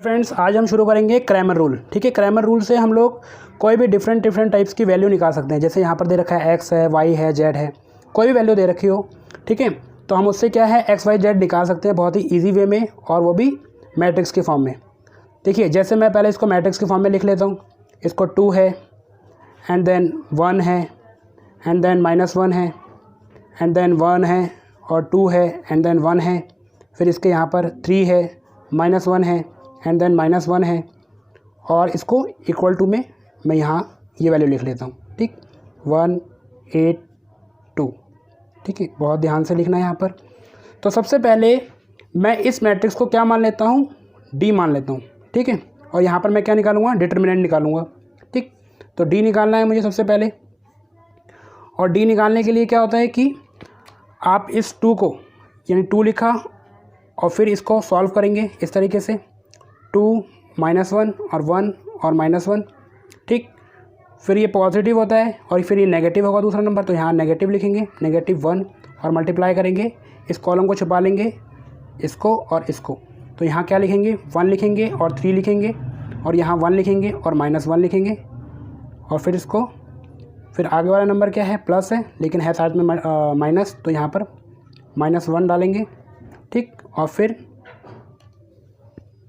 Friends, आज हम शुरू करेंगे क्रैमर रूल। ठीक है, क्रैमर रूल से हम लोग कोई भी डिफरेंट टाइप्स की वैल्यू निकाल सकते हैं। जैसे यहाँ पर दे रखा है एक्स है, वाई है, जेड है, कोई भी वैल्यू दे रखी हो। ठीक है, तो हम उससे क्या है एक्स वाई जेड निकाल सकते हैं बहुत ही ईजी वे में, और वो भी मैट्रिक्स के फॉर्म में। देखिए, जैसे मैं पहले इसको मैट्रिक्स के फॉर्म में लिख लेता हूँ। इसको 2 है, एंड देन 1 है, एंड देन -1 है, एंड देन 1 है और 2 है, एंड देन 1 है। फिर इसके यहाँ पर 3 है, -1 है, एंड देन -1 है, और इसको इक्वल टू में मैं यहाँ ये वैल्यू लिख लेता हूँ। ठीक, 1 8 2। ठीक है, बहुत ध्यान से लिखना है यहाँ पर। तो सबसे पहले मैं इस मैट्रिक्स को क्या मान लेता हूँ, डी मान लेता हूँ। ठीक है, और यहाँ पर मैं क्या निकालूंगा, डिटर्मिनेंट निकालूंगा। ठीक, तो डी निकालना है मुझे सबसे पहले। और डी निकालने के लिए क्या होता है कि आप इस 2 को, यानी 2 लिखा और फिर इसको सॉल्व करेंगे इस तरीके से, 2 -1 और 1 और -1। ठीक, फिर ये पॉजिटिव होता है और फिर ये नेगेटिव होगा दूसरा नंबर, तो यहाँ नेगेटिव लिखेंगे, -1 और मल्टीप्लाई करेंगे। इस कॉलम को छुपा लेंगे, इसको और इसको। तो यहाँ क्या लिखेंगे, 1 लिखेंगे और 3 लिखेंगे, और यहाँ 1 लिखेंगे और -1 लिखेंगे। और फिर इसको, फिर आगे वाला नंबर क्या है, प्लस है लेकिन है साथ में माइनस, तो यहाँ पर -1 डालेंगे। ठीक, और फिर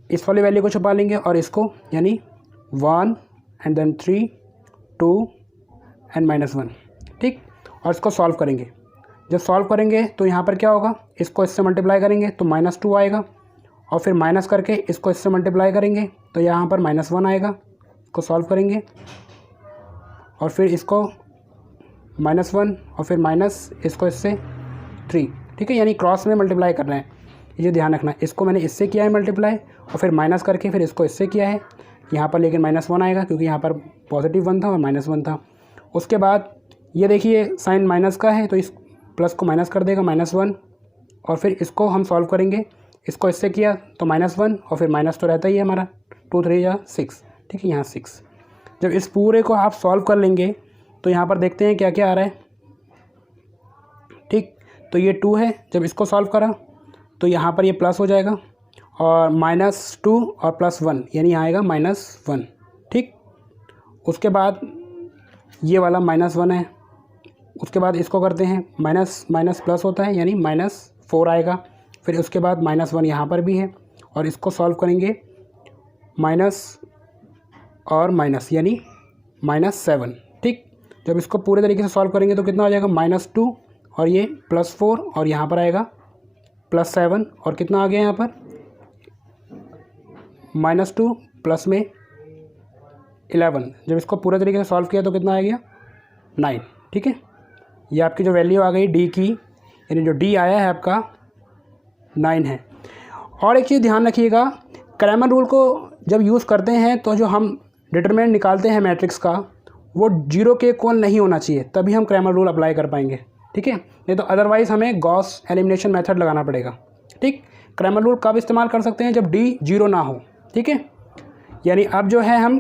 इस वाली वैल्यू को छुपा लेंगे और इसको, यानी 1 एंड देन 3 2 एंड -1। ठीक, और इसको सॉल्व करेंगे। जब सॉल्व करेंगे तो यहाँ पर क्या होगा, इसको इससे मल्टीप्लाई करेंगे तो -2 आएगा, और फिर माइनस करके इसको इससे मल्टीप्लाई करेंगे तो यहाँ पर -1 आएगा। इसको सॉल्व करेंगे और फिर इसको -1 और फिर माइनस इसको इससे 3। ठीक है, यानी क्रॉस में मल्टीप्लाई कर रहे हैं, ये ध्यान रखना। इसको मैंने इससे किया है मल्टीप्लाई, और फिर माइनस करके फिर इसको इससे किया है यहाँ पर, लेकिन -1 आएगा क्योंकि यहाँ पर +1 था और -1 था। उसके बाद ये देखिए साइन माइनस का है, तो इस प्लस को माइनस कर देगा, -1, और फिर इसको हम सॉल्व करेंगे। इसको इससे किया तो -1 और फिर माइनस तो रहता ही है हमारा, 2 3 या 6। ठीक है, यहाँ 6। जब इस पूरे को आप सॉल्व कर लेंगे तो यहाँ पर देखते हैं क्या क्या आ रहा है। ठीक, तो ये 2 है, जब इसको सॉल्व करा तो यहाँ पर ये प्लस हो जाएगा, और -2 और +1 यानी यहाँ आएगा -1। ठीक, उसके बाद ये वाला -1 है। उसके बाद इसको करते हैं, माइनस माइनस प्लस होता है यानी -4 आएगा। फिर उसके बाद -1 यहाँ पर भी है, और इसको सॉल्व करेंगे, माइनस और माइनस यानी -7। ठीक, जब इसको पूरे तरीके से सॉल्व करेंगे तो कितना हो जाएगा, -2 और ये +4, और यहाँ पर आएगा +7, और कितना आ गया यहाँ पर, -2 प्लस में 11। जब इसको पूरे तरीके से सॉल्व किया तो कितना आ गया, 9। ठीक है, ये आपकी जो वैल्यू आ गई डी की, यानी जो डी आया है आपका 9 है। और एक चीज़ ध्यान रखिएगा, क्रैमर रूल को जब यूज़ करते हैं तो जो हम डिटरमिनेंट निकालते हैं मैट्रिक्स का, वो 0 के इक्वल नहीं होना चाहिए, तभी हम क्रैमर रूल अप्लाई कर पाएंगे। ठीक है, नहीं तो अदरवाइज़ हमें गॉस एलिमिनेशन मेथड लगाना पड़ेगा। ठीक, क्रैमर रूल कब इस्तेमाल कर सकते हैं, जब डी 0 ना हो। ठीक है, यानी अब जो है हम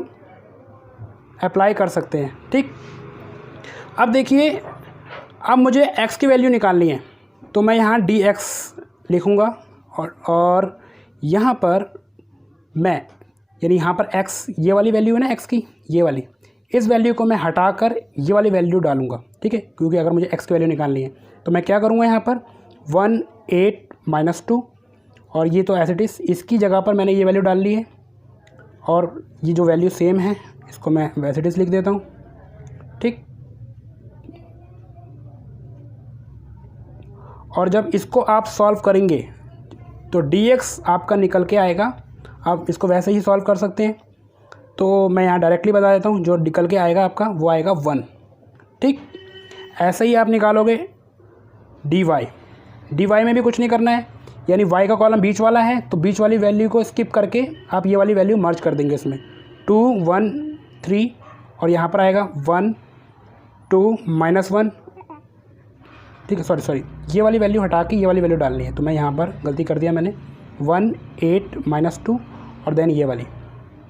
अप्लाई कर सकते हैं। ठीक, अब देखिए, अब मुझे x की वैल्यू निकालनी है, तो मैं यहाँ dx लिखूँगा, और यहाँ पर मैं, यानी यहाँ पर x ये वाली वैल्यू है ना x की, ये वाली, इस वैल्यू को मैं हटाकर ये वाली वैल्यू डालूँगा। ठीक है, क्योंकि अगर मुझे x की वैल्यू निकालनी है तो मैं क्या करूँगा, यहाँ पर 1 8 -2, और ये तो एज इट इज़, इसकी जगह पर मैंने ये वैल्यू डाल ली है, और ये जो वैल्यू सेम है इसको मैं एज इट इज़ लिख देता हूँ। ठीक, और जब इसको आप सॉल्व करेंगे तो dx आपका निकल के आएगा। आप इसको वैसे ही सॉल्व कर सकते हैं, तो मैं यहाँ डायरेक्टली बता देता हूँ, जो निकल के आएगा आपका वो आएगा 1। ठीक, ऐसे ही आप निकालोगे dy में भी कुछ नहीं करना है, यानी y का कॉलम बीच वाला है तो बीच वाली वैल्यू को स्किप करके आप ये वाली वैल्यू मर्ज कर देंगे इसमें, 2 1 3, और यहाँ पर आएगा 1 2 -1। ठीक है, सॉरी, ये वाली वैल्यू हटा के ये वाली वैल्यू डालनी है, तो मैं यहाँ पर गलती कर दिया मैंने, 1 8 -2, और देन ये वाली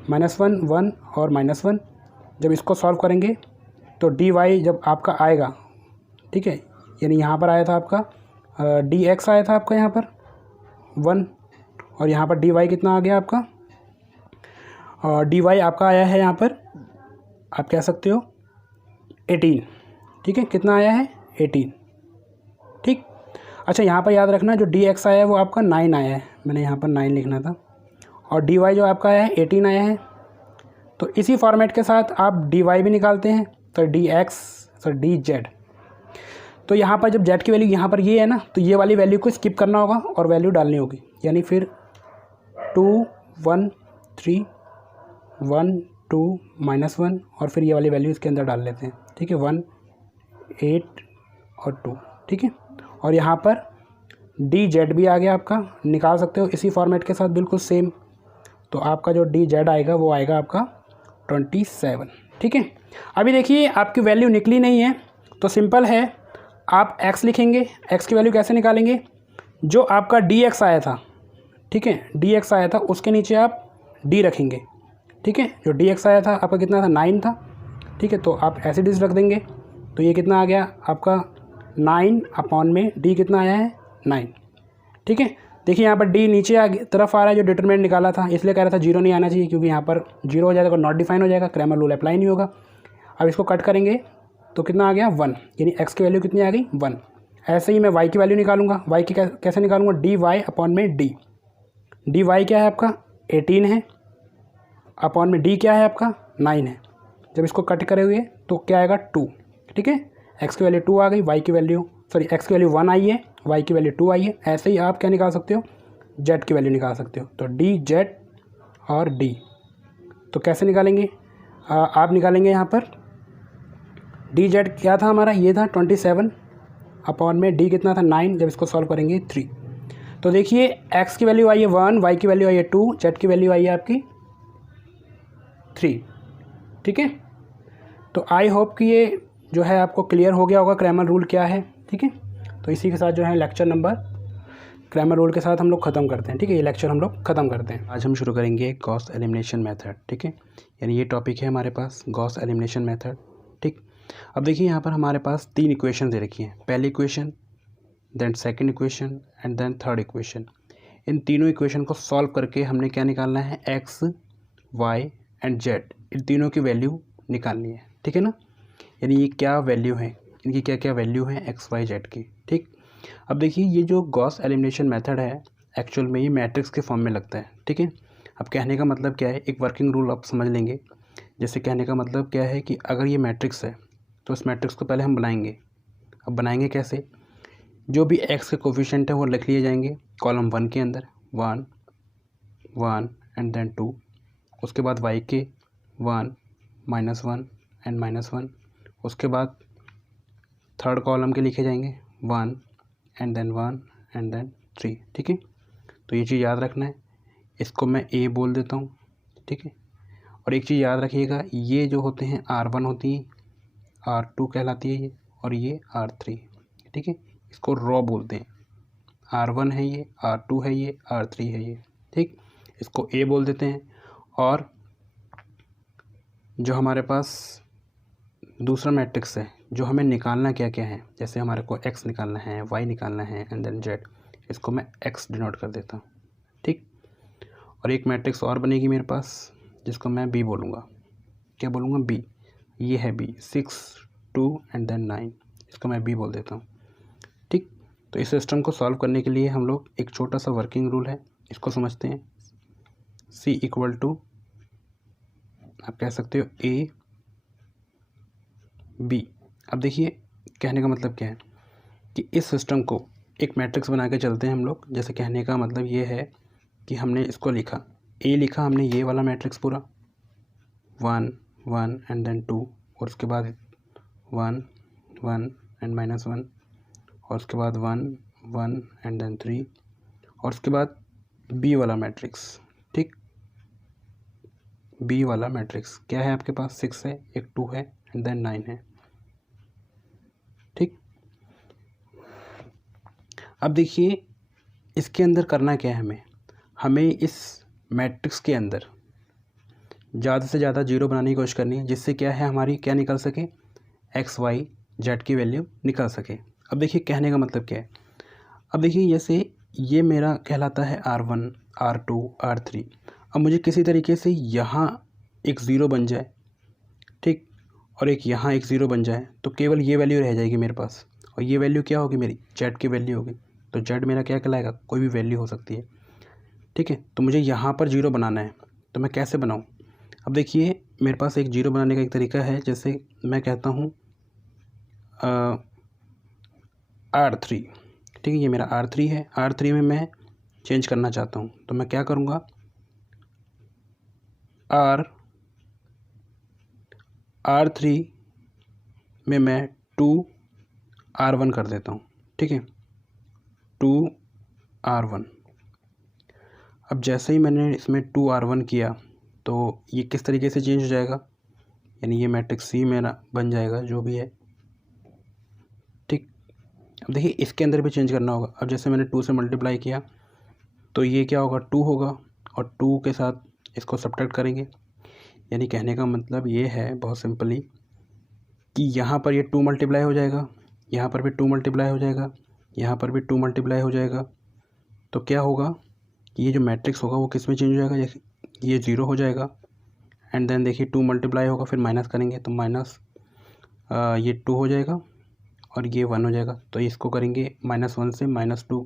-1 1 और -1। जब इसको सॉल्व करेंगे तो dy जब आपका आएगा, ठीक है, यानी यहाँ पर आया था आपका dx आया था आपका यहाँ पर 1, और यहाँ पर dy कितना आ गया आपका और डी वाई आपका आया है यहाँ पर, आप कह सकते हो 18, ठीक है। कितना आया है? 18, ठीक। अच्छा, यहाँ पर याद रखना जो डी एक्स आया है वो आपका 9 आया है, मैंने यहाँ पर 9 लिखना था। और डी वाई जो आपका आया है 18 आया है। तो इसी फॉर्मेट के साथ आप डी वाई भी निकालते हैं, तो D x, sir D Z. तो यहाँ पर जब जेड की वैल्यू यहाँ पर ये है ना, तो ये वाली वैल्यू को स्किप करना होगा और वैल्यू डालनी होगी, यानी फिर 2 1 3 1 2 -1 और फिर ये वाली वैल्यू इसके अंदर डाल लेते हैं, ठीक है। 1 8 और 2, ठीक है। और यहाँ पर डी जेड भी आ गया आपका, निकाल सकते हो इसी फॉर्मेट के साथ बिल्कुल सेम। तो आपका जो डी जेड आएगा वो आएगा आपका 27, ठीक है। अभी देखिए आपकी वैल्यू निकली नहीं है, तो सिंपल है, आप x लिखेंगे। x की वैल्यू कैसे निकालेंगे? जो आपका डी एक्स आया था, ठीक है, डी एक्स आया था उसके नीचे आप d रखेंगे, ठीक है। जो डी एक्स आया था आपका कितना था? 9 था, ठीक है। तो आप ऐसे डिस रख देंगे, तो ये कितना आ गया आपका 9 अपॉन में d कितना आया है? 9, ठीक है। देखिए यहाँ पर d नीचे आगे तरफ आ रहा है, जो डिटरमिनेंट निकाला था, इसलिए कह रहा था 0 नहीं आना चाहिए, क्योंकि यहाँ पर 0 हो जाएगा तो नॉट डिफाइन हो जाएगा, क्रैमर रूल अप्लाई नहीं होगा। अब इसको कट करेंगे तो कितना आ गया? 1, यानी x की वैल्यू कितनी आ गई? 1। ऐसे ही मैं y की वैल्यू निकालूंगा। y की कैसे निकालूंगा? डी वाई अपॉन में d। डी वाई क्या है आपका? 18 है, अपॉन में d क्या है आपका? 9 है। जब इसको कट करे हुए तो क्या आएगा? 2, ठीक है। x की वैल्यू 2 आ गई, y की वैल्यू x की वैल्यू 1 आई है, y की वैल्यू 2 आई है। ऐसे ही आप क्या निकाल सकते हो? z की वैल्यू निकाल सकते हो। तो डी जेड और d, तो कैसे निकालेंगे? आप निकालेंगे यहाँ पर डी जेड क्या था हमारा? ये था 27 अपॉन में d कितना था? 9। जब इसको सॉल्व करेंगे 3। तो देखिए x की वैल्यू आई है 1, y की वैल्यू आई है 2, z की वैल्यू आई है आपकी 3, ठीक है। तो आई होप कि ये जो है आपको क्लियर हो गया होगा क्रैमर रूल क्या है, ठीक है। तो इसी के साथ जो है लेक्चर नंबर क्रैमर रूल के साथ हम लोग ख़त्म करते हैं, ठीक है। ये लेक्चर हम लोग ख़त्म करते हैं। आज हम शुरू करेंगे गॉस एलिमिनेशन मेथड, ठीक है। यानी ये टॉपिक है हमारे पास गॉस एलिमिनेशन मेथड, ठीक। अब देखिए यहाँ पर हमारे पास 3 इक्वेशन दे रखी हैं। पहली equation, then second equation and then third equation. इन तीनों इक्वेशन को सॉल्व करके हमने क्या निकालना है? x, y एंड z, इन तीनों की वैल्यू निकालनी है, ठीक है ना। यानी ये क्या वैल्यू है, इनकी क्या क्या वैल्यू है x, y, z की, ठीक। अब देखिए ये जो गॉस एलिमिनेशन मेथड है एक्चुअल में ये मैट्रिक्स के फॉर्म में लगता है, ठीक है। अब कहने का मतलब क्या है, एक वर्किंग रूल आप समझ लेंगे। जैसे कहने का मतलब क्या है कि अगर ये मैट्रिक्स है तो इस मैट्रिक्स को पहले हम बनाएंगे। अब बनाएंगे कैसे? जो भी x के कोफिशिएंट है वो लिख लिए जाएंगे कॉलम 1 के अंदर, 1 1 एंड देन 2। उसके बाद y के 1 -1 एंड -1। उसके बाद थर्ड कॉलम के लिखे जाएंगे 1 एंड देन 1 एंड देन 3, ठीक है। तो ये चीज़ याद रखना है, इसको मैं a बोल देता हूँ, ठीक है। और एक चीज़ याद रखिएगा, ये जो होते हैं R1 होती है, R2 कहलाती है ये, और ये R3, ठीक है। इसको रो बोलते हैं। R1 है ये, R2 है ये, R3 है ये, ठीक। इसको A बोल देते हैं। और जो हमारे पास दूसरा मैट्रिक्स है, जो हमें निकालना क्या क्या है, जैसे हमारे को x निकालना है, y निकालना है एंड देन z, इसको मैं x डिनोट कर देता हूँ, ठीक। और एक मैट्रिक्स और बनेगी मेरे पास जिसको मैं b बोलूँगा। क्या बोलूँगा? b। ये है b, 6 2 एंड देन 9, इसको मैं b बोल देता हूँ, ठीक। तो इस सिस्टम को सॉल्व करने के लिए हम लोग एक छोटा सा वर्किंग रूल है, इसको समझते हैं। c इक्वल टू आप कह सकते हो a b। अब देखिए कहने का मतलब क्या है कि इस सिस्टम को एक मैट्रिक्स बना के चलते हैं हम लोग। जैसे कहने का मतलब ये है कि हमने इसको लिखा, a लिखा हमने ये वाला मैट्रिक्स पूरा 1 1 एंड देन 2, और उसके बाद 1 1 एंड -1, और उसके बाद 1 1 एंड देन 3, और उसके बाद b वाला मैट्रिक्स, ठीक। b वाला मैट्रिक्स क्या है आपके पास? 6 है, एक 2 है एंड देन 9 है, ठीक। अब देखिए इसके अंदर करना क्या है, हमें इस मैट्रिक्स के अंदर ज़्यादा से ज़्यादा जीरो बनाने की कोशिश करनी है, जिससे क्या है हमारी क्या निकल सके? x, y, z की वैल्यू निकल सके। अब देखिए कहने का मतलब क्या है। अब देखिए जैसे ये मेरा कहलाता है R1, R2, R3। अब मुझे किसी तरीके से यहाँ एक ज़ीरो बन जाए, ठीक, और एक यहाँ एक ज़ीरो बन जाए, तो केवल ये वैल्यू रह जाएगी मेरे पास, और ये वैल्यू क्या होगी मेरी, जेड की वैल्यू होगी। तो जेड मेरा क्या कहलाएगा, कोई भी वैल्यू हो सकती है, ठीक है। तो मुझे यहाँ पर जीरो बनाना है, तो मैं कैसे बनाऊँ। अब देखिए मेरे पास एक जीरो बनाने का एक तरीका है, जैसे मैं कहता हूँ R3, ठीक है, ये मेरा R3 है। R3 में मैं चेंज करना चाहता हूँ, तो मैं क्या करूँगा, R3 में मैं 2R1 कर देता हूँ, ठीक है, 2R1। अब जैसे ही मैंने इसमें 2R1 किया तो ये किस तरीके से चेंज हो जाएगा, यानी ये मैट्रिक्स C मेरा बन जाएगा जो भी है, ठीक। अब देखिए इसके अंदर भी चेंज करना होगा। अब जैसे मैंने 2 से मल्टीप्लाई किया तो ये क्या होगा, 2 होगा, और 2 के साथ इसको सब्ट्रैक्ट करेंगे, यानी कहने का मतलब ये है बहुत सिंपली कि यहाँ पर ये 2 मल्टीप्लाई हो जाएगा, यहाँ पर भी 2 मल्टीप्लाई हो जाएगा, यहाँ पर भी 2 मल्टीप्लाई हो जाएगा। तो क्या होगा कि ये जो मैट्रिक्स होगा वो किस में चेंज हो जाएगा, जैसे ये 0 हो जाएगा, एंड देन देखिए 2 मल्टीप्लाई होगा, फिर माइनस करेंगे तो माइनस ये 2 हो जाएगा और ये 1 हो जाएगा। तो इसको करेंगे -1 से -2,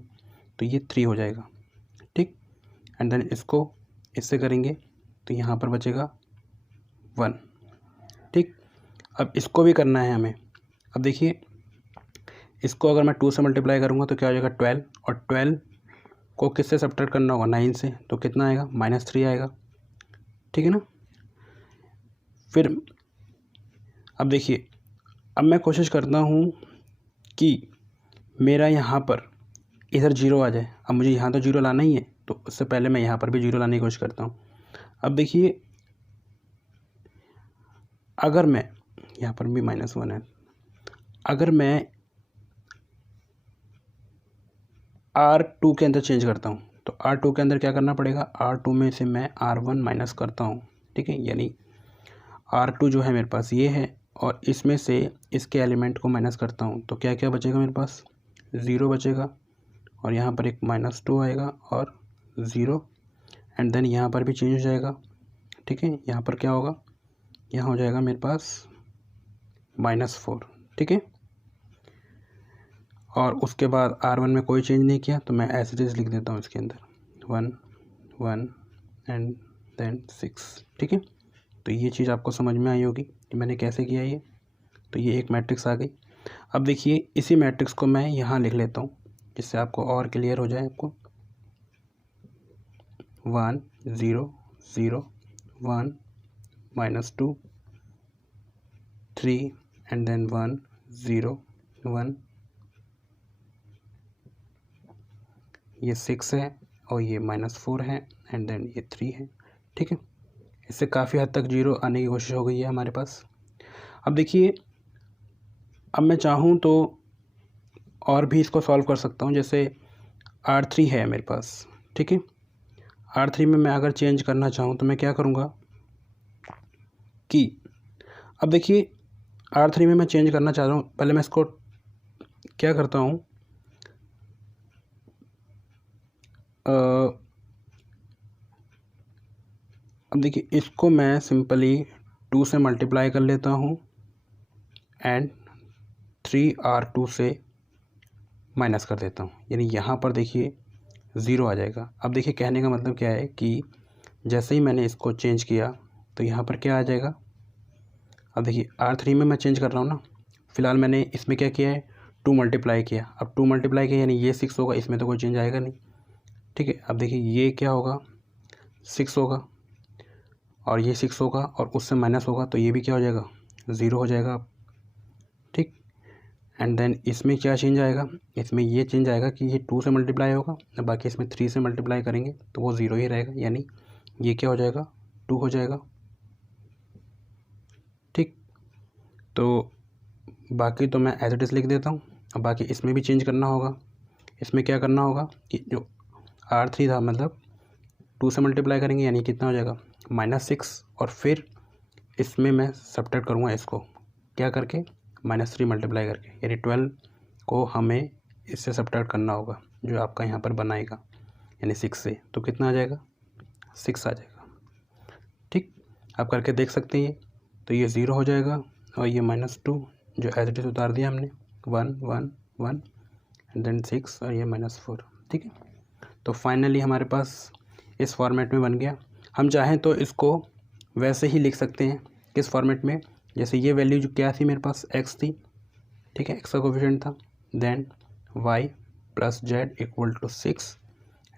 तो ये 3 हो जाएगा, ठीक। एंड देन इसको इससे करेंगे तो यहाँ पर बचेगा 1, ठीक। अब इसको भी करना है हमें। अब देखिए इसको अगर मैं 2 से मल्टीप्लाई करूँगा तो क्या हो जाएगा 12, और 12 को किससे सब्ट्रैक्ट करना होगा, 9 से, तो कितना आएगा, -3 आएगा, ठीक है ना। फिर अब देखिए अब मैं कोशिश करता हूँ कि मेरा यहाँ पर इधर 0 आ जाए। अब मुझे यहाँ तो 0 लाना ही है, तो उससे पहले मैं यहाँ पर भी 0 लाने की कोशिश करता हूँ। अब देखिए अगर मैं यहाँ पर भी -1 है, अगर मैं R2 के अंदर चेंज करता हूँ तो R2 के अंदर क्या करना पड़ेगा, R2 में से मैं R1 माइनस करता हूँ, ठीक है, यानी R2 जो है मेरे पास ये है, और इसमें से इसके एलिमेंट को माइनस करता हूँ, तो क्या क्या बचेगा मेरे पास, 0 बचेगा, और यहाँ पर एक -2 आएगा और 0, एंड देन यहाँ पर भी चेंज हो जाएगा, ठीक है। यहाँ पर क्या होगा, यहाँ हो जाएगा मेरे पास -4, ठीक है। और उसके बाद R1 में कोई चेंज नहीं किया, तो मैं एज इट इज़ लिख देता हूँ इसके अंदर 1 1 एंड देन 6, ठीक है। तो ये चीज़ आपको समझ में आई होगी कि मैंने कैसे किया ये। तो ये एक मैट्रिक्स आ गई। अब देखिए इसी मैट्रिक्स को मैं यहाँ लिख लेता हूँ जिससे आपको और क्लियर हो जाए। आपको 1 0 0 1 -2 3 एंड देन 1 0 1, ये 6 है और ये -4 है एंड देन ये 3 है, ठीक है। इससे काफ़ी हद तक 0 आने की कोशिश हो गई है हमारे पास। अब देखिए अब मैं चाहूँ तो और भी इसको सॉल्व कर सकता हूँ। जैसे R3 है मेरे पास, ठीक है। R3 में मैं अगर चेंज करना चाहूँ तो मैं क्या करूँगा कि अब देखिए R3 में मैं चेंज करना चाह रहा हूँ। पहले मैं इसको क्या करता हूँ, अब देखिए इसको मैं सिंपली 2 से मल्टीप्लाई कर लेता हूँ एंड 3R2 से माइनस कर देता हूँ, यानी यहाँ पर देखिए 0 आ जाएगा। अब देखिए कहने का मतलब क्या है कि जैसे ही मैंने इसको चेंज किया तो यहाँ पर क्या आ जाएगा। अब देखिए R3 में मैं चेंज कर रहा हूँ ना, फ़िलहाल मैंने इसमें क्या किया है, 2 मल्टीप्लाई किया। अब 2 मल्टीप्लाई किया यानी ये 6 होगा, इसमें तो कोई चेंज आएगा नहीं, ठीक है। अब देखिए ये क्या होगा, 6 होगा और ये 6 होगा और उससे माइनस होगा तो ये भी क्या हो जाएगा, 0 हो जाएगा, ठीक। एंड देन इसमें क्या चेंज आएगा, इसमें ये चेंज आएगा कि ये 2 से मल्टीप्लाई होगा, बाकी इसमें 3 से मल्टीप्लाई करेंगे तो वो 0 ही रहेगा, यानी ये क्या हो जाएगा, 2 हो जाएगा, ठीक। तो बाकी तो मैं एज इट इज़ लिख देता हूँ। अब बाकी इसमें भी चेंज करना होगा। इसमें क्या करना होगा कि जो R3 था मतलब 2 से मल्टीप्लाई करेंगे यानी कितना हो जाएगा, -6, और फिर इसमें मैं सब्ट्रैक्ट करूँगा इसको क्या करके, -3 मल्टीप्लाई करके, यानी 12 को हमें इससे सब्ट्रैक्ट करना होगा जो आपका यहाँ पर बनाएगा, यानी 6 से, तो कितना आ जाएगा, 6 आ जाएगा। आप करके देख सकते हैं। तो ये 0 हो जाएगा और ये -2 जो एज इट इज उतार दिया हमने, 1 1 1 एंड देन 6 और ये -4। ठीक है, तो फाइनली हमारे पास इस फॉर्मेट में बन गया। हम चाहें तो इसको वैसे ही लिख सकते हैं, किस फॉर्मेट में, जैसे ये वैल्यू जो क्या थी मेरे पास x थी, ठीक है, x का कोफिशिएंट था, then y plus Z equal to 6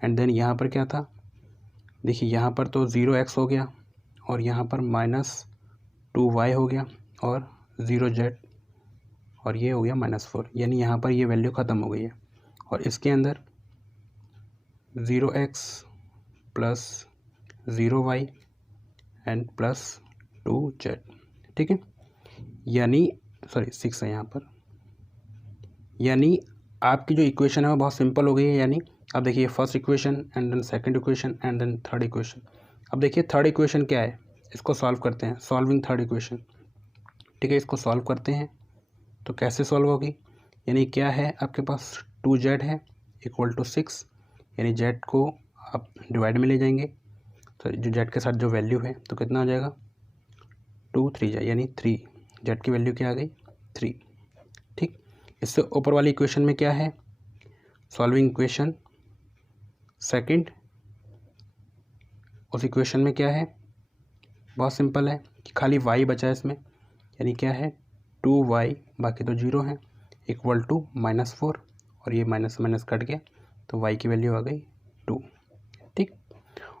and then यहाँ पर क्या था, देखिए यहाँ पर तो 0x हो गया और यहाँ पर -2y हो गया और 0z और ये हो गया -4, यानी यहाँ पर ये वैल्यू ख़त्म हो गई है। और इसके अंदर 0x plus 0y and plus 2z, ठीक है, यानी 6 है यहाँ पर, यानी आपकी जो इक्वेशन है वो बहुत सिंपल हो गई है। यानी अब देखिए first equation and then second equation and then third equation. अब देखिए थर्ड इक्वेशन क्या है, इसको सॉल्व करते हैं, सॉल्विंग थर्ड इक्वेशन, ठीक है, इसको सॉल्व करते हैं। तो कैसे सॉल्व होगी, यानी क्या है आपके पास 2z है इक्वल टू 6, यानी z को आप डिवाइड में ले जाएंगे, तो जो z के साथ जो वैल्यू है तो कितना आ जाएगा 2 3 जाए, यानी 3, z की वैल्यू क्या आ गई 3। ठीक, इससे ऊपर वाली इक्वेशन में क्या है, सॉल्विंग इक्वेशन सेकंड, उस इक्वेशन में क्या है, बहुत सिंपल है कि खाली y बचा है इसमें, यानी क्या है 2y, बाकी तो 0 है, इक्वल टू -4 और ये माइनस माइनस कट गया तो y की वैल्यू आ गई 2। ठीक,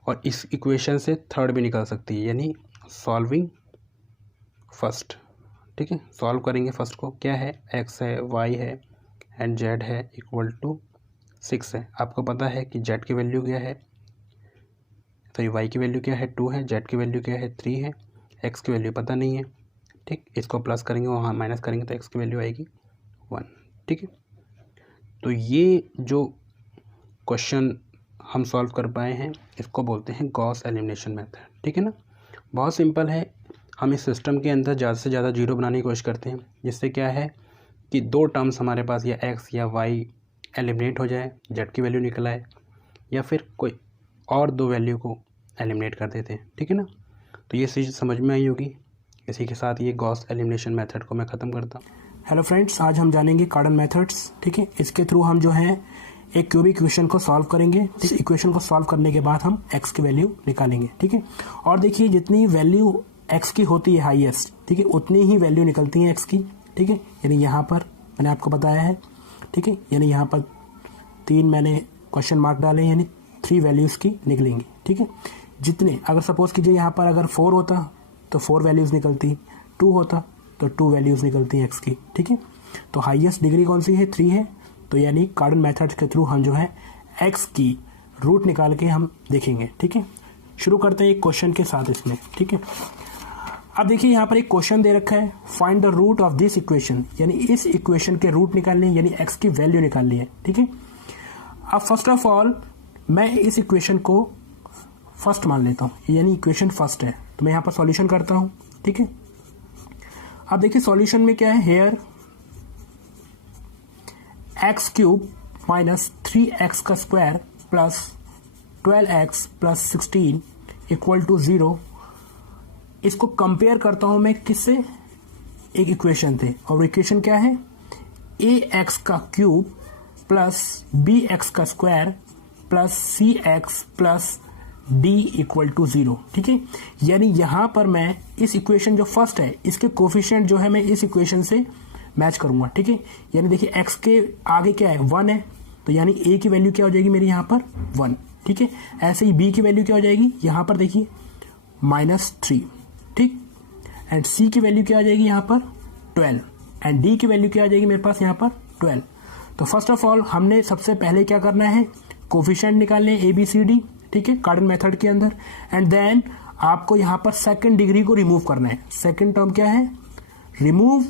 और इस इक्वेशन से थर्ड भी निकल सकती है, यानी सॉल्विंग फर्स्ट। ठीक है, सॉल्व करेंगे फर्स्ट को, क्या है x है, y है एंड z है इक्वल टू 6 है। आपको पता है कि z की वैल्यू क्या है, सॉरी y की वैल्यू क्या है 2 है, z की वैल्यू क्या है 3 है, x की वैल्यू पता नहीं है। ठीक, इसको प्लस करेंगे वहाँ माइनस करेंगे तो x की वैल्यू आएगी 1। ठीक है, तो ये जो क्वेश्चन हम सॉल्व कर पाए हैं इसको बोलते हैं गॉस एलिमिनेशन मेथड। ठीक है ना, बहुत सिंपल है। हम इस सिस्टम के अंदर ज़्यादा से ज़्यादा जीरो बनाने की कोशिश करते हैं, जिससे क्या है कि दो टर्म्स हमारे पास या x या y एलिमिनेट हो जाए, z की वैल्यू निकल आए, या फिर कोई और दो वैल्यू को एलिमिनेट कर देते हैं। ठीक है ना, तो ये चीज़ समझ में आई होगी। इसी के साथ ये गॉस एलिमिनेशन मेथड को मैं ख़त्म करता हूँ। हेलो फ्रेंड्स, आज हम जानेंगे कार्डन मेथड्स। ठीक है, इसके थ्रू हम जो है एक क्यूबिक इक्वेशन को सॉल्व करेंगे। इस इक्वेशन को सॉल्व करने के बाद हम x की वैल्यू निकालेंगे। ठीक है, और देखिए जितनी वैल्यू x की होती है हाईएस्ट, ठीक है, उतनी ही वैल्यू निकलती है x की। ठीक है, यानी यहाँ पर मैंने आपको बताया है। ठीक है, यानी यहाँ पर 3 मैंने क्वेश्चन मार्क डाले, यानी 3 वैल्यूज़ की निकलेंगी। ठीक है, जितने, अगर सपोज कीजिए यहाँ पर अगर 4 होता तो 4 वैल्यूज़ निकलती, 2 होता तो 2 वैल्यूज़ निकलती हैं x की। ठीक है, तो हाईएस्ट डिग्री कौन सी है, 3 है। तो यानी कार्डन मेथड के थ्रू हम जो है x की रूट निकाल के हम देखेंगे। ठीक है, शुरू करते हैं एक क्वेश्चन के साथ इसमें। ठीक है, अब देखिए यहाँ पर एक क्वेश्चन दे रखा है, find the root of this equation, यानी इस इक्वेशन के रूट निकालने, यानी x की वैल्यू निकालनी है। ठीक है, अब फर्स्ट ऑफ ऑल मैं इस इक्वेशन को फर्स्ट मान लेता हूँ, यानी इक्वेशन फर्स्ट है, तो मैं यहाँ पर सॉल्यूशन करता हूँ। ठीक है, अब देखिए सॉल्यूशन में क्या है, hair x cube minus 3x का square plus 12x plus 16 equal to 0। इसको कंपेयर करता हूं मैं किससे, एक इक्वेशन थे, और इक्वेशन क्या है, ax का क्यूब प्लस bx का square plus cx plus d equal to 0। ठीक है, यानी यहां पर मैं इस इक्वेशन जो फर्स्ट है इसके कोफिशिएंट जो है मैं इस इक्वेशन से मैच करूंगा। ठीक है, यानी देखिए x के आगे क्या है, 1 है, तो यानी a की वैल्यू क्या हो जाएगी मेरी यहाँ पर 1। ठीक है, ऐसे ही b की वैल्यू क्या हो जाएगी, यहाँ पर देखिए -3। ठीक, एंड c की वैल्यू क्या आ जाएगी यहाँ पर 12, एंड d की वैल्यू क्या आ जाएगी मेरे पास यहाँ पर 12। तो फर्स्ट ऑफ ऑल हमने सबसे पहले क्या करना है, कोफिशिएंट निकालने a b c d। ठीक है, कार्डन मेथड के अंदर, एंड देन आपको यहाँ पर सेकंड डिग्री को रिमूव करना है। सेकंड टर्म क्या है, remove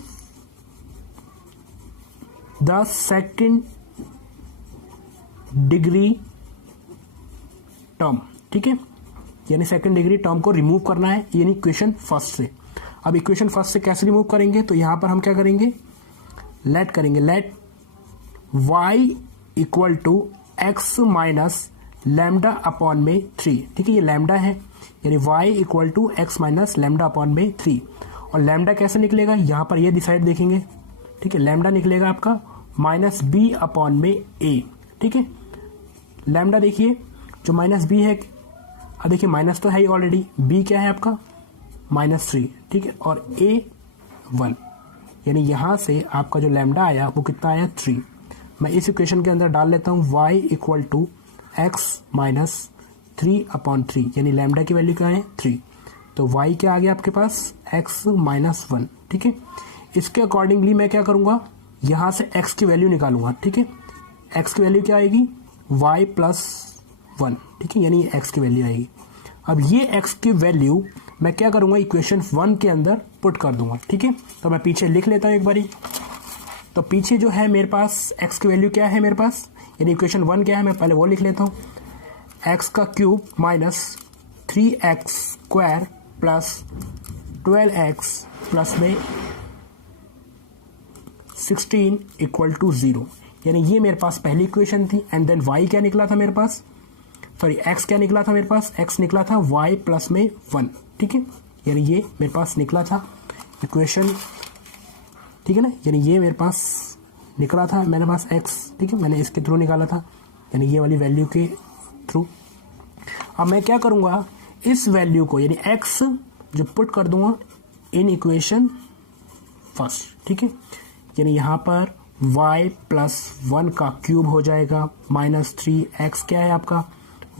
the second degree term. ठीक है, यानी सेकंड डिग्री टर्म को रिमूव करना है, यानी इक्वेशन फर्स्ट से। अब इक्वेशन फर्स्ट से कैसे रिमूव करेंगे, तो यहां पर हम क्या करेंगे, लेट करेंगे, let y equal to x minus lambda upon में 3। ठीक है, ये लैम्डा है, यानी y equal to x minus lambda upon में 3। और लैम्डा कैसे निकलेगा, यहाँ पर ये साइड देखेंगे, ठीक है। लैम्डा निकलेगा आपका माइनस बी अपॉन में ए, ठीक है। लैम्डा देखिए जो माइनस बी है, अब देखिए माइनस तो है ही ऑलरेडी, बी क्या है आपका -3, ठीक है, और ए 1, यानी यहाँ से आपका जो लैम्डा आया वो कितना आया 3। मैं इस इक्वेशन के अंदर डाल लेता हूँ y equal to x minus 3/3, यानी लैम्डा की वैल्यू क्या है 3। तो y क्या आ गया आपके पास x माइनस 1, ठीक है। इसके अकॉर्डिंगली मैं क्या करूँगा, यहाँ से x की वैल्यू निकालूंगा, ठीक है। x की वैल्यू क्या आएगी y प्लस 1, ठीक है, यानी x की वैल्यू आएगी। अब ये x की वैल्यू मैं क्या करूँगा, इक्वेशन 1 के अंदर पुट कर दूंगा, ठीक है। तो मैं पीछे लिख लेता हूँ एक बारी। तो पीछे जो है मेरे पास x की वैल्यू क्या है मेरे पास, यानी इक्वेशन 1 क्या है, मैं पहले वो लिख लेता हूँ। x का cube minus 3x square plus 12x plus में 16 इक्वल टू 0, यानी ये मेरे पास पहली इक्वेशन थी। एंड देन y क्या निकला था मेरे पास, सॉरी x क्या निकला था मेरे पास, x निकला था y प्लस में 1, ठीक है, यानी ये मेरे पास निकला था इक्वेशन, ठीक है ना, यानी ये मेरे पास निकला था मेरे पास x, ठीक है, मैंने इसके थ्रू निकाला था, यानी ये वाली वैल्यू के थ्रू। अब मैं क्या करूँगा, इस वैल्यू को यानी x जो पुट कर दूंगा इन इक्वेशन फर्स्ट, ठीक है, यानी यहाँ पर y प्लस 1 का क्यूब हो जाएगा माइनस 3x क्या है आपका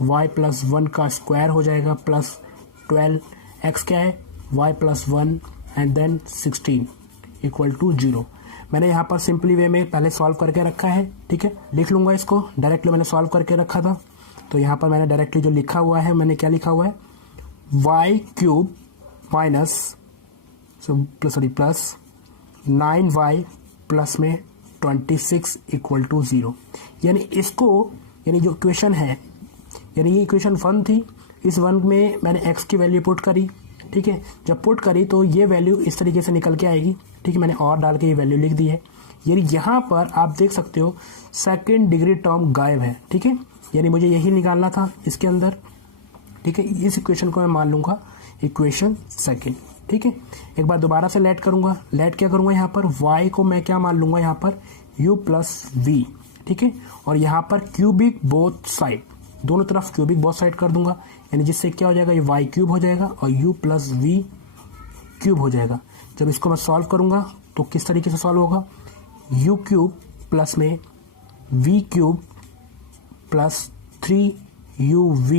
y प्लस 1 का स्क्वायर हो जाएगा प्लस 12x क्या है y plus 1 and then 16 equal to 0। मैंने यहाँ पर सिंपली वे में पहले सॉल्व करके रखा है, ठीक है, लिख लूँगा इसको, डायरेक्टली मैंने सॉल्व करके रखा था। तो यहाँ पर मैंने डायरेक्टली जो लिखा हुआ है, मैंने क्या लिखा हुआ है, y cube minus plus 9y plus में 26 इक्वल टू 0, यानी इसको, यानी जो इक्वेशन है, यानी ये इक्वेशन 1 थी, इस 1 में मैंने x की वैल्यू पुट करी, ठीक है। जब पुट करी तो ये वैल्यू इस तरीके से निकल के आएगी, ठीक है, मैंने और डाल के ये वैल्यू लिख दी है। यानी यहाँ पर आप देख सकते हो सेकंड डिग्री टर्म गायब है, ठीक है, यानी मुझे यही निकालना था इसके अंदर, ठीक है। इस इक्वेशन को मैं मान लूँगा इक्वेशन सेकंड, ठीक है। एक बार दोबारा से लेट करूँगा, लेट क्या करूँगा, यहाँ पर y को मैं क्या मान लूँगा, यहाँ पर u प्लस v, ठीक है, और यहाँ पर क्यूबिक बोथ साइड, दोनों तरफ क्यूबिक बोथ साइड कर दूंगा, यानी जिससे क्या हो जाएगा, ये y क्यूब हो जाएगा और u प्लस v क्यूब हो जाएगा। जब इसको मैं सॉल्व करूंगा तो किस तरीके से सॉल्व होगा, u क्यूब प्लस में v cube plus 3uv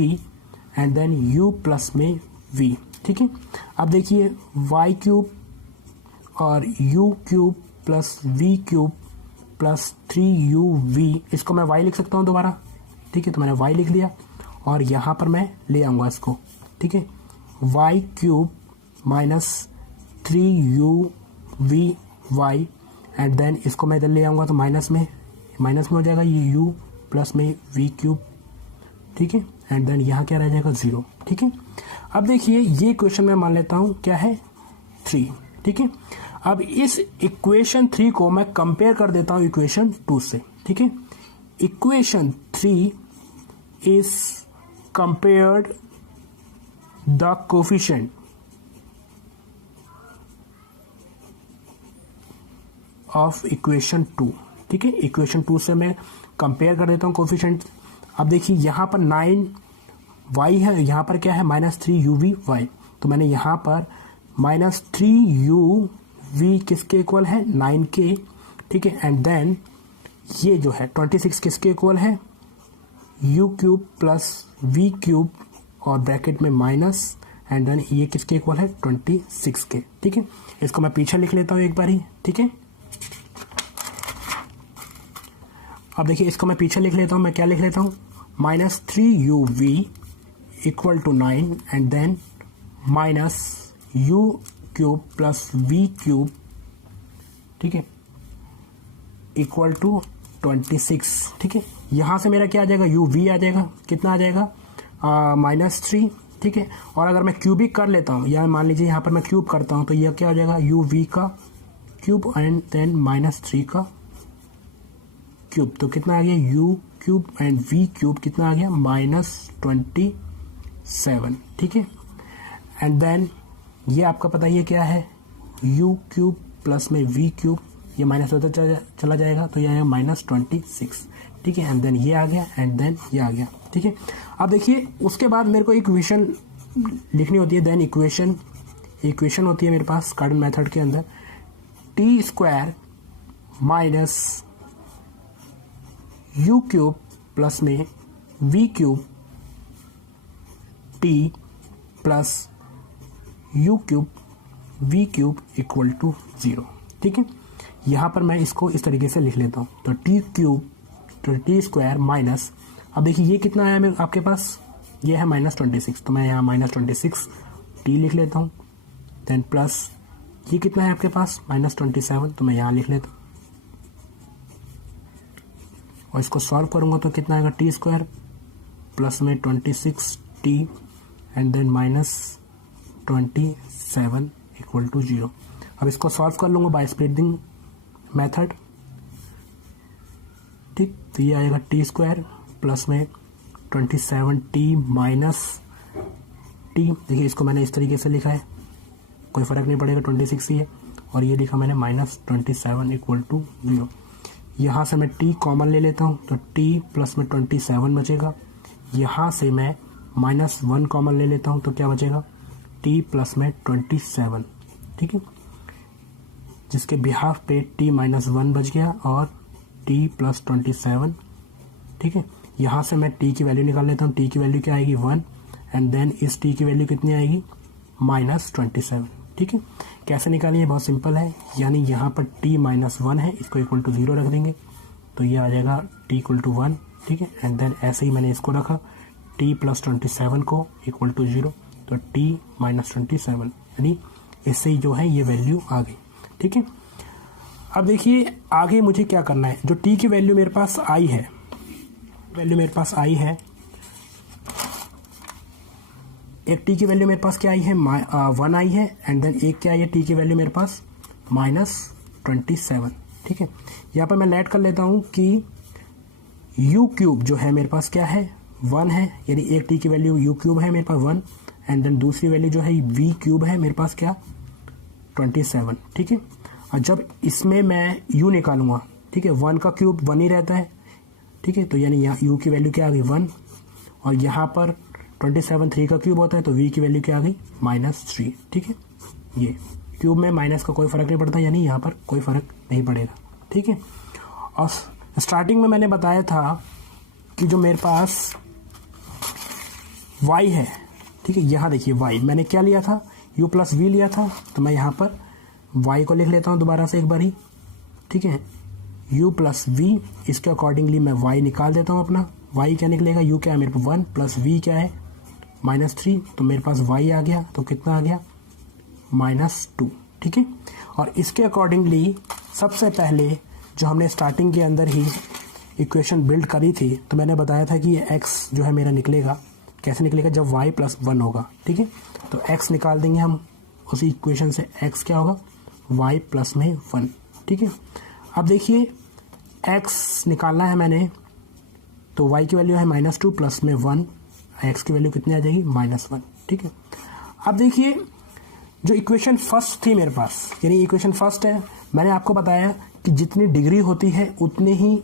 and then u plus में v, ठीक है। अब देखिए y क्यूब और u cube plus v cube plus 3uv, इसको मैं y लिख सकता हूँ दोबारा, ठीक है, तो मैंने y लिख लिया और यहाँ पर मैं ले आऊँगा इसको, ठीक है, y cube minus 3uv and then इसको मैं इधर ले आऊँगा तो माइनस में हो जाएगा ये u प्लस में v क्यूब, ठीक है, एंड देन यहाँ क्या रह जाएगा 0, ठीक है। अब देखिए ये इक्वेशन मैं मान लेता हूँ क्या है 3, ठीक है। अब इस इक्वेशन 3 को मैं कंपेयर कर देता हूँ इक्वेशन 2 से, ठीक है। Equation 3 is compared the coefficient of equation 2, ठीक है। इक्वेशन 2 से मैं कंपेयर कर देता हूँ कोफिशिएंट। अब देखिए यहाँ पर 9y है, यहाँ पर क्या है -3uv, तो मैंने यहाँ पर -3uv किसके इक्वल है 9 के, ठीक है, एंड देन ये जो है 26 किसके इक्वल है u cube plus v cube और ब्रैकेट में माइनस एंड देन ये किसके इक्वल है 26 के, ठीक है। इसको मैं पीछे लिख लेता हूँ एक बारी, ठीक है। अब देखिए इसको मैं पीछे लिख लेता हूँ, मैं क्या लिख लेता हूँ -3uv equal to 9 and then minus u cube plus v cube, ठीक है, इक्वल टू 26, ठीक है। यहाँ से मेरा क्या आ जाएगा uv आ जाएगा, कितना आ जाएगा -3, ठीक है। और अगर मैं क्यूबिक कर लेता हूँ, या मान लीजिए यहाँ पर मैं क्यूब करता हूँ तो यह क्या हो जाएगा uv का क्यूब एंड देन -3 का क्यूब, तो कितना आ गया u cube and v cube कितना आ गया -27, ठीक है। एंड देन ये आपका पता ये क्या है, u क्यूब प्लस में v क्यूब, ये माइनस होता चला जाएगा तो ये आएगा -26, ठीक है। एंड देन ये आ गया एंड देन ये आ गया, ठीक है। अब देखिए उसके बाद मेरे को इक्वेशन लिखनी होती है, देन इक्वेशन होती है मेरे पास कार्डन मेथड के अंदर, T square minus U cube plus में V cube T plus U cube V cube equal to 0, ठीक है। यहाँ पर मैं इसको इस तरीके से लिख लेता हूँ, तो टी क्यूब तो टी स्क्वायर माइनस, अब देखिए ये कितना आया मेरे आपके पास, ये है -26, तो मैं यहाँ -26 टी लिख लेता हूँ। देन प्लस ये कितना है आपके पास -27, तो मैं यहाँ लिख लेता हूँ और इसको सॉल्व करूँगा तो कितना आएगा, टी स्क्वायर प्लस में 26 T and then -27 equal to 0। अब इसको सॉल्व कर लूँगा बाय स्प्लिटिंग मेथड, ठीक। तो ये आएगा टी स्क्वायर प्लस में 27 टी माइनस टी, देखिए इसको मैंने इस तरीके से लिखा है, कोई फ़र्क नहीं पड़ेगा, 26 ही है, और ये लिखा मैंने -27 इक्वल टू 0। यहाँ से मैं टी कॉमन ले लेता हूँ, तो टी प्लस में 27 बचेगा। यहाँ से मैं -1 कॉमन ले लेता हूँ, तो क्या बचेगा, टी प्लस में 27, ठीक है, जिसके बिहाफ पे टी -1 बच गया और टी प्लस 27, ठीक है। यहाँ से मैं टी की वैल्यू निकाल लेता हूँ, टी की वैल्यू क्या आएगी 1, एंड देन इस टी की वैल्यू कितनी आएगी -27, ठीक है। कैसे निकालेंगे, बहुत सिंपल है, यानी यहाँ पर टी -1 है, इसको इक्वल टू 0 रख देंगे, तो ये आ जाएगा टी इक्वल टू 1, ठीक है। एंड देन ऐसे ही मैंने इसको रखा टी प्लस 27 को इक्वल टू 0, तो टी -27, यानी इससे ही जो है ये वैल्यू आ गई, ठीक है। अब देखिए आगे मुझे क्या करना है, जो टी की वैल्यू मेरे पास आई है, एक टी की वैल्यू मेरे पास क्या आई है 1 आई है, एंड देन एक क्या आई है टी की वैल्यू मेरे पास -27, ठीक है। यहाँ पर मैं लेट कर लेता हूँ कि यू क्यूब जो है मेरे पास क्या है 1 है, यानी एक टी की वैल्यू यू क्यूब है मेरे पास 1, एंड देन दूसरी वैल्यू जो है वी क्यूब है मेरे पास क्या 27, ठीक है। और जब इसमें मैं u निकालूंगा, ठीक है, 1 का क्यूब 1 ही रहता है, ठीक है, तो यानी यहाँ u की वैल्यू क्या आ गई 1, और यहाँ पर 27 3 का क्यूब होता है, तो v की वैल्यू क्या आ गई -3, ठीक है। ये क्यूब में माइनस का कोई फ़र्क नहीं पड़ता, यानी यहाँ पर कोई फ़र्क नहीं पड़ेगा, ठीक है। और स्टार्टिंग में मैंने बताया था कि जो मेरे पास y है, ठीक है, यहाँ देखिए y मैंने क्या लिया था u प्लस वी लिया था, तो मैं यहाँ पर y को लिख लेता हूँ दोबारा से एक बारी, ठीक है, u प्लस वी, इसके अकॉर्डिंगली मैं y निकाल देता हूँ अपना, y क्या निकलेगा, u क्या है मेरे पास 1 प्लस v क्या है -3, तो मेरे पास y आ गया, तो कितना आ गया -2, ठीक है। और इसके अकॉर्डिंगली सबसे पहले जो हमने स्टार्टिंग के अंदर ही इक्वेशन बिल्ड करी थी, तो मैंने बताया था कि ये x जो है मेरा निकलेगा, कैसे निकलेगा, जब y + 1 होगा, ठीक है। तो x निकाल देंगे हम उसी इक्वेशन से, x क्या होगा y प्लस में 1, ठीक है। अब देखिए x निकालना है मैंने, तो y की वैल्यू है -2 प्लस में 1, x की वैल्यू कितनी आ जाएगी -1, ठीक है। अब देखिए जो इक्वेशन फर्स्ट थी मेरे पास, यानी इक्वेशन फर्स्ट है, मैंने आपको बताया कि जितनी डिग्री होती है उतने ही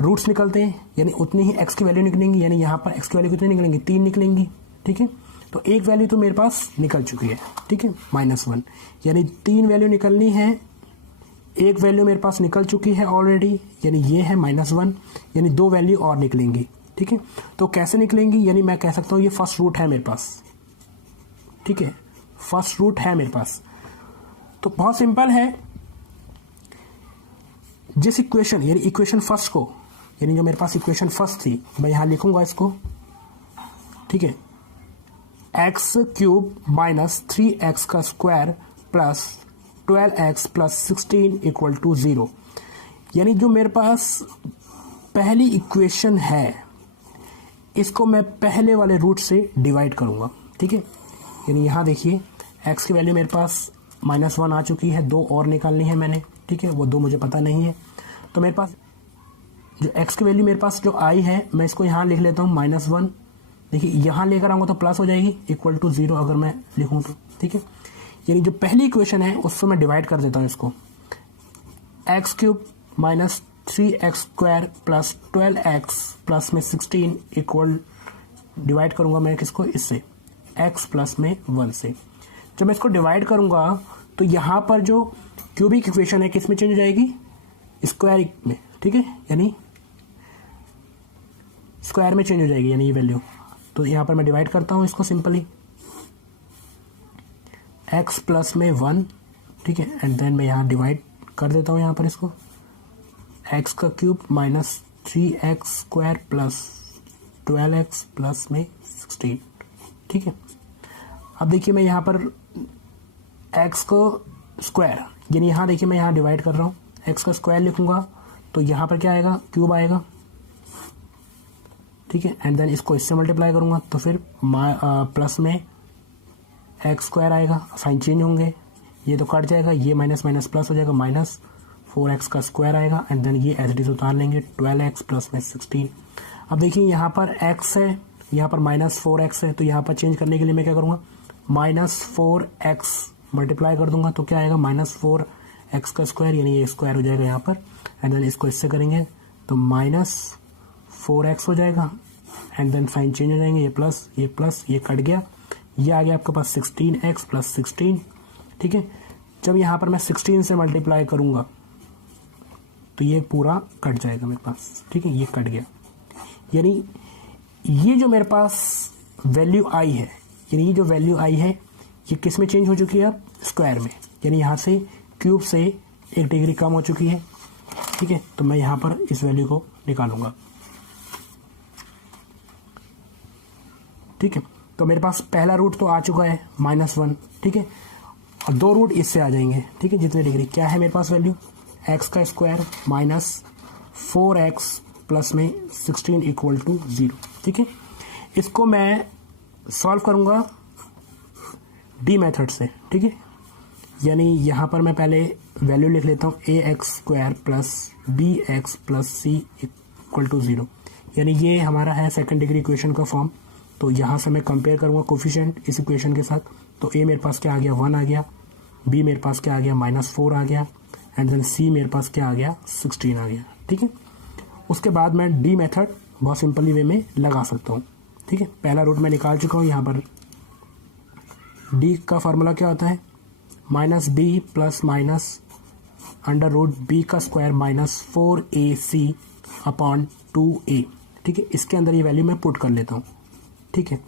रूट्स निकलते हैं, यानी उतनी ही x की वैल्यू निकलेंगी, यानी यहाँ पर x की वैल्यू कितनी निकलेंगी 3 निकलेंगी, ठीक है। तो एक वैल्यू तो मेरे पास निकल चुकी है, ठीक है, -1, यानी 3 वैल्यू निकलनी है, एक वैल्यू मेरे पास निकल चुकी है ऑलरेडी, यानी ये है -1, यानी 2 वैल्यू और निकलेंगी, ठीक है। तो कैसे निकलेंगी, यानी मैं कह सकता हूँ ये फर्स्ट रूट है मेरे पास, ठीक है, फर्स्ट रूट है मेरे पास। तो बहुत सिंपल है, जिस इक्वेशन यानी इक्वेशन फर्स्ट को, यानी जो मेरे पास इक्वेशन फर्स्ट थी, मैं यहाँ लिखूंगा इसको, ठीक है, x³ माइनस 3x का square plus 12x plus 16 equal to 0, यानी जो मेरे पास पहली इक्वेशन है इसको मैं पहले वाले रूट से डिवाइड करूंगा, ठीक है। यानी यहाँ देखिए x की वैल्यू मेरे पास -1 आ चुकी है, 2 और निकालनी है मैंने, ठीक है, वो 2 मुझे पता नहीं है, तो मेरे पास जो x की वैल्यू मेरे पास जो आई है, मैं इसको यहाँ लिख लेता हूँ -1 देखिए यहाँ लेकर आऊँगा तो प्लस हो जाएगी, इक्वल टू 0 अगर मैं लिखूँ तो, ठीक है। यानी जो पहली इक्वेशन है उससे मैं डिवाइड कर देता हूँ इसको, x cube minus 3x square plus 12x plus में 16 इक्वल, डिवाइड करूंगा मैं किसको, इससे x प्लस में 1 से। जब मैं इसको डिवाइड करूंगा तो यहाँ पर जो क्यूबिक इक्वेशन है किस में चेंज हो जाएगी, स्क्वायर में, ठीक है, यानी स्क्वायर में चेंज हो जाएगी, यानी ये वैल्यू। तो यहाँ पर मैं डिवाइड करता हूँ इसको सिंपली, x प्लस में 1, ठीक है, एंड देन मैं यहाँ डिवाइड कर देता हूँ यहाँ पर इसको, x का cube minus 3x square plus 12x plus में 16, ठीक है। अब देखिए मैं यहाँ पर x को स्क्वायर, यानी यहाँ देखिए मैं यहाँ डिवाइड कर रहा हूँ, x का स्क्वायर लिखूंगा तो यहाँ पर क्या आएगा, क्यूब आएगा, ठीक है, एंड देन इसको इससे मल्टीप्लाई करूंगा तो फिर प्लस में x स्क्वायर आएगा, साइन चेंज होंगे, ये तो कट जाएगा, ये माइनस माइनस प्लस हो जाएगा, माइनस 4x का स्क्वायर आएगा, एंड देन ये एज इट इज उतार लेंगे, 12x प्लस में 16। अब देखिए यहाँ पर x है, यहाँ पर माइनस 4x है, तो यहाँ पर चेंज करने के लिए मैं क्या करूँगा, माइनस 4x मल्टीप्लाई कर दूंगा तो क्या आएगा, माइनस 4x का स्क्वायर, यानी ये स्क्वायर हो जाएगा यहाँ पर, एंड देन इसको इससे करेंगे तो माइनस 4x हो जाएगा, एंड देन साइन चेंज हो जाएंगे, ये प्लस ये कट गया, ये आ गया आपके पास 16x प्लस 16, ठीक है। जब यहाँ पर मैं 16 से मल्टीप्लाई करूंगा तो ये पूरा कट जाएगा मेरे पास, ठीक है, ये कट गया, यानी ये जो मेरे पास वैल्यू आई है, यानी ये जो वैल्यू आई है ये किस में चेंज हो चुकी है, अब स्क्वायर में, यानी यहाँ से क्यूब से 1 डिग्री कम हो चुकी है, ठीक है। तो मैं यहाँ पर इस वैल्यू को निकालूंगा, ठीक है। तो मेरे पास पहला रूट तो आ चुका है -1, ठीक है, और 2 रूट इससे आ जाएंगे, ठीक है, जितने डिग्री, क्या है मेरे पास वैल्यू, x का स्क्वायर माइनस 4x प्लस में 16 इक्वल टू 0, ठीक है। इसको मैं सॉल्व करूंगा डी मेथड से, ठीक है, यानी यहाँ पर मैं पहले वैल्यू लिख लेता हूँ, ax square plus bx plus c equal to 0, यानी ये हमारा है सेकंड डिग्री इक्वेशन का फॉर्म। तो यहाँ से मैं कंपेयर करूँगा कोफिशिएंट इस इक्वेशन के साथ, तो a मेरे पास क्या आ गया, 1 आ गया, b मेरे पास क्या आ गया, -4 आ गया, एंड देन c मेरे पास क्या आ गया, 16 आ गया, ठीक है। उसके बाद मैं डी मेथड बहुत सिंपली वे में लगा सकता हूँ, ठीक है। पहला रूट मैं निकाल चुका हूँ, यहाँ पर डी का फार्मूला क्या होता है, -b plus minus under root b का square minus 4ac upon 2a, ठीक है। इसके अंदर ये वैल्यू मैं पुट कर लेता हूँ, ठीक है।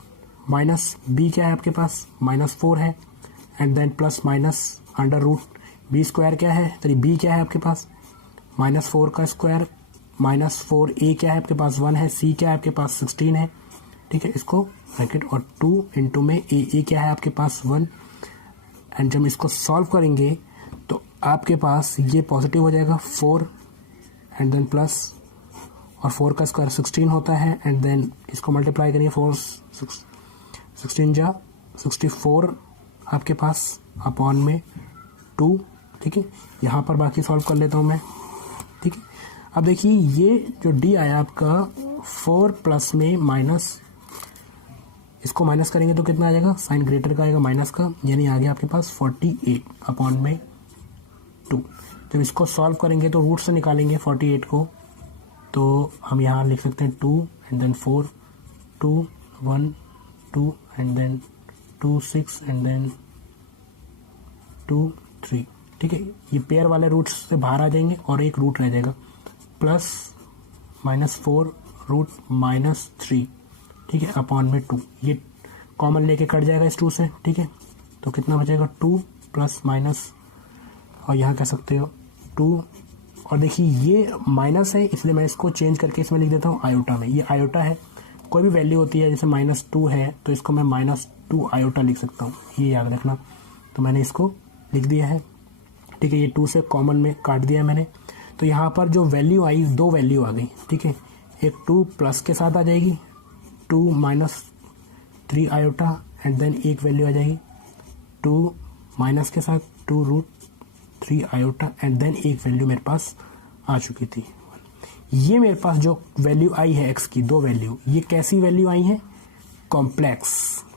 माइनस b क्या है आपके पास, -4 है, and then plus minus under root b square क्या है, तो b क्या है आपके पास, -4 का स्क्वायर, -4a क्या है आपके पास, 1 है, c क्या है आपके पास, 16 है, ठीक है। इसको ब्रैकेट और 2 इंटू में a क्या है आपके पास, 1, एंड जब इसको सॉल्व करेंगे तो आपके पास ये पॉजिटिव हो जाएगा 4, एंड देन प्लस, और 4 का स्क्वायर 16 होता है, एंड देन इसको मल्टीप्लाई करेंगे, 16 जा 64 आपके पास अपॉन में 2, ठीक है। यहाँ पर बाकी सॉल्व कर लेता हूँ मैं, ठीक है। अब देखिए ये जो डी आया आपका 4 प्लस में माइनस, इसको माइनस करेंगे तो कितना आ जाएगा, साइन ग्रेटर का आएगा माइनस का, यानी आ गया आपके पास 48 अपॉन में 2। जब इसको सॉल्व करेंगे तो रूट से निकालेंगे 48 को, तो हम यहाँ लिख सकते हैं 2 and then 4, 2 1 2 and then 2 6 and then 2 3, ठीक है। ये पेयर वाले रूट्स से बाहर आ जाएंगे और एक रूट रह जाएगा, प्लस -4 रूट -3, ठीक है, अपॉन में 2, ये कॉमन लेके कट जाएगा इस 2 से, ठीक है। तो कितना बचेगा, 2 प्लस माइनस, और यहाँ कह सकते हो 2, और देखिए ये माइनस है इसलिए मैं इसको चेंज करके इसमें लिख देता हूँ आयोटा में, ये आयोटा है, कोई भी वैल्यू होती है जैसे -2 है तो इसको मैं -2 आयोटा लिख सकता हूँ, ये याद रखना। तो मैंने इसको लिख दिया है, ठीक है, ये 2 से कॉमन में काट दिया मैंने। तो यहाँ पर जो वैल्यू आई, 2 वैल्यू आ गई, ठीक है, एक 2 प्लस के साथ आ जाएगी, 2 -3 आयोटा, एंड देन एक वैल्यू आ जाएगी 2 माइनस के साथ 2 रूट 3 आयोटा, एंड देन एक वैल्यू मेरे पास आ चुकी थी। ये मेरे पास जो वैल्यू आई है एक्स की, 2 वैल्यू, ये कैसी वैल्यू आई है, कॉम्प्लेक्स,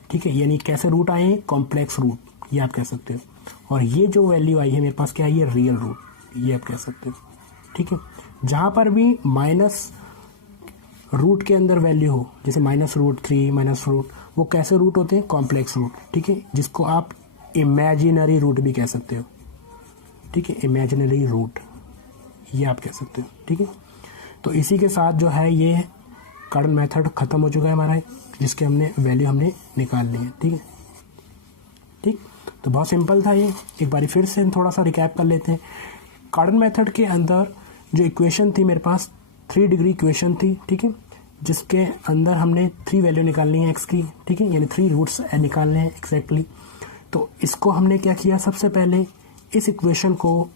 ठीक है, यानी कैसे रूट आए हैं, कॉम्प्लेक्स रूट, ये आप कह सकते हो। और ये जो वैल्यू आई है मेरे पास क्या है, ये रियल रूट, ये आप कह सकते हो, ठीक है। जहाँ पर भी माइनस रूट के अंदर वैल्यू हो, जैसे -√3 -रूट, वो कैसे रूट होते हैं, कॉम्प्लेक्स रूट, ठीक है, जिसको आप इमेजिनरी रूट भी कह सकते हो, ठीक है, इमेजिनरी रूट, ये आप कह सकते हो, ठीक है। तो इसी के साथ जो है ये कार्डन मेथड ख़त्म हो चुका है हमारा, जिसके वैल्यू हमने निकाल ली है, ठीक है, ठीक। तो बहुत सिंपल था ये, एक बारी फिर से हम थोड़ा सा रिकैप कर लेते हैं। कार्डन मेथड के अंदर जो इक्वेशन थी मेरे पास 3 डिग्री इक्वेशन थी, ठीक है, जिसके अंदर हमने 3 वैल्यू निकालनी है एक्स की, ठीक है, यानी 3 रूट्स निकालने हैं एग्जैक्टली। तो इसको हमने क्या किया, सबसे पहले इस इक्वेशन को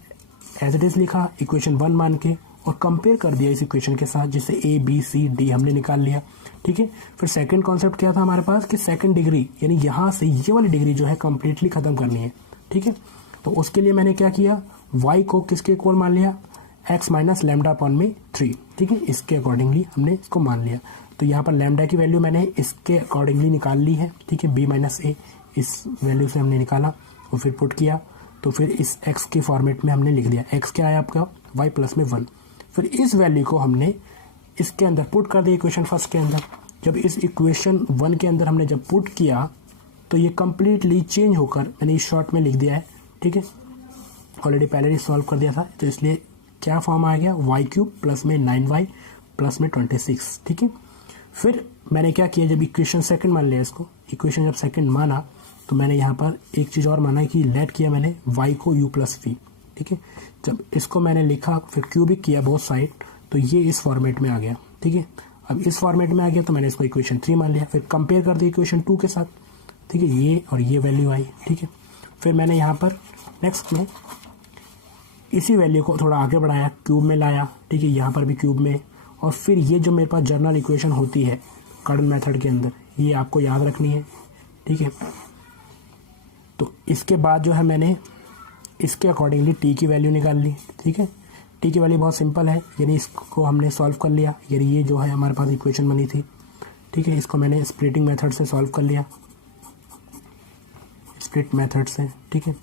एज इट इज़ लिखा इक्वेशन 1 मान के, और कंपेयर कर दिया इस इक्वेशन के साथ, जिससे A B C D हमने निकाल लिया, ठीक है। फिर सेकंड कॉन्सेप्ट क्या था हमारे पास कि सेकंड डिग्री, यानी यहाँ से ये वाली डिग्री जो है कंप्लीटली ख़त्म करनी है, ठीक है। तो उसके लिए मैंने क्या किया, y को किसके इक्वल मान लिया, x माइनस लैम्डा अपॉन में 3, ठीक है, इसके अकॉर्डिंगली हमने इसको मान लिया। तो यहाँ पर लैम्डा की वैल्यू मैंने इसके अकॉर्डिंगली निकाल ली है, ठीक है, b माइनस a इस वैल्यू से हमने निकाला और फिर पुट किया, तो फिर इस x के फॉर्मेट में हमने लिख दिया, x क्या है आपका, y प्लस में 1। फिर इस वैल्यू को हमने इसके अंदर पुट कर दिया इक्वेशन फर्स्ट के अंदर। जब इस इक्वेशन 1 के अंदर हमने जब पुट किया तो ये कम्प्लीटली चेंज होकर, मैंने इस शॉर्ट में लिख दिया है, ठीक है, ऑलरेडी पहले ही सॉल्व कर दिया था, तो इसलिए क्या फॉर्म आ गया, y³ प्लस में 9y प्लस में 26, ठीक है। फिर मैंने क्या किया, जब इक्वेशन सेकंड मान लिया इसको, इक्वेशन जब सेकंड माना तो मैंने यहाँ पर एक चीज़ और माना कि लेट किया मैंने y को u प्लस v, ठीक है। जब इसको मैंने लिखा फिर क्यूबिक किया बोथ साइड, तो ये इस फॉर्मेट में आ गया, ठीक है। अब इस फॉर्मेट में आ गया तो मैंने इसको इक्वेशन 3 मान लिया, फिर कंपेयर कर दिया इक्वेशन 2 के साथ, ठीक है, ये और ये वैल्यू आई, ठीक है। फिर मैंने यहाँ पर नेक्स्ट में इसी वैल्यू को थोड़ा आगे बढ़ाया, क्यूब में लाया, ठीक है, यहाँ पर भी क्यूब में, और फिर ये जो मेरे पास जर्नल इक्वेशन होती है कार्डन मेथड के अंदर, ये आपको याद रखनी है, ठीक है। तो इसके बाद जो है मैंने इसके अकॉर्डिंगली टी की वैल्यू निकाल ली, ठीक है। टी की वैल्यू बहुत सिंपल है, यानी इसको हमने सॉल्व कर लिया, यानी ये जो है हमारे पास इक्वेशन बनी थी, ठीक है, इसको मैंने स्प्लिटिंग मेथड से सॉल्व कर लिया, स्प्लिट मेथड से, ठीक है।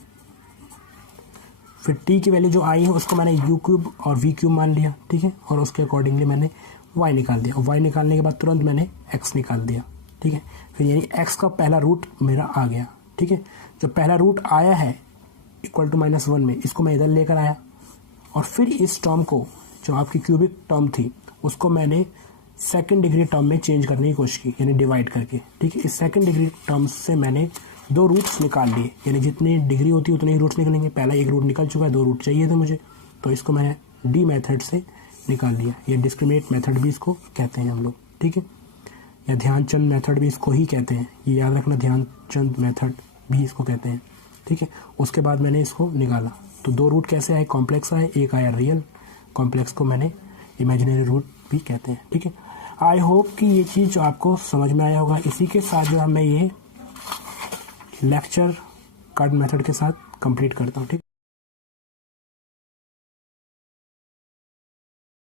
फिर टी की वैल्यू जो आई है उसको मैंने u³ और v³ मान लिया, ठीक है, और उसके अकॉर्डिंगली मैंने y निकाल दिया, और y निकालने के बाद तुरंत मैंने x निकाल दिया, ठीक है। फिर यानी x का पहला रूट मेरा आ गया, ठीक है। जो पहला रूट आया है इक्वल टू -1 में, इसको मैं इधर लेकर आया, और फिर इस टर्म को जो आपकी क्यूबिक टर्म थी उसको मैंने सेकंड डिग्री टर्म में चेंज करने की कोशिश की, यानी डिवाइड करके, ठीक है। इस सेकंड डिग्री टर्म से मैंने 2 रूट्स निकाल लिए, यानी जितनी डिग्री होती है उतने ही रूट्स निकलेंगे। पहला एक रूट निकल चुका है, 2 रूट चाहिए थे मुझे, तो इसको मैंने डी मेथड से निकाल लिया। ये डिस्क्रिमिनेट मेथड भी इसको कहते हैं हम लोग, ठीक है, या ध्यानचंद मेथड भी इसको ही कहते हैं, ये याद रखना, ध्यानचंद मेथड भी इसको कहते हैं, ठीक है। उसके बाद मैंने इसको निकाला, तो 2 रूट कैसे आए, कॉम्प्लेक्स आए, एक आया रियल, कॉम्प्लेक्स को मैंने इमेजिनरी रूट भी कहते हैं, ठीक है। आई होप कि ये चीज़ जो आपको समझ में आया होगा। इसी के साथ जो है मैं ये लेक्चर कार्ड मेथड के साथ कंप्लीट करता हूँ, ठीक।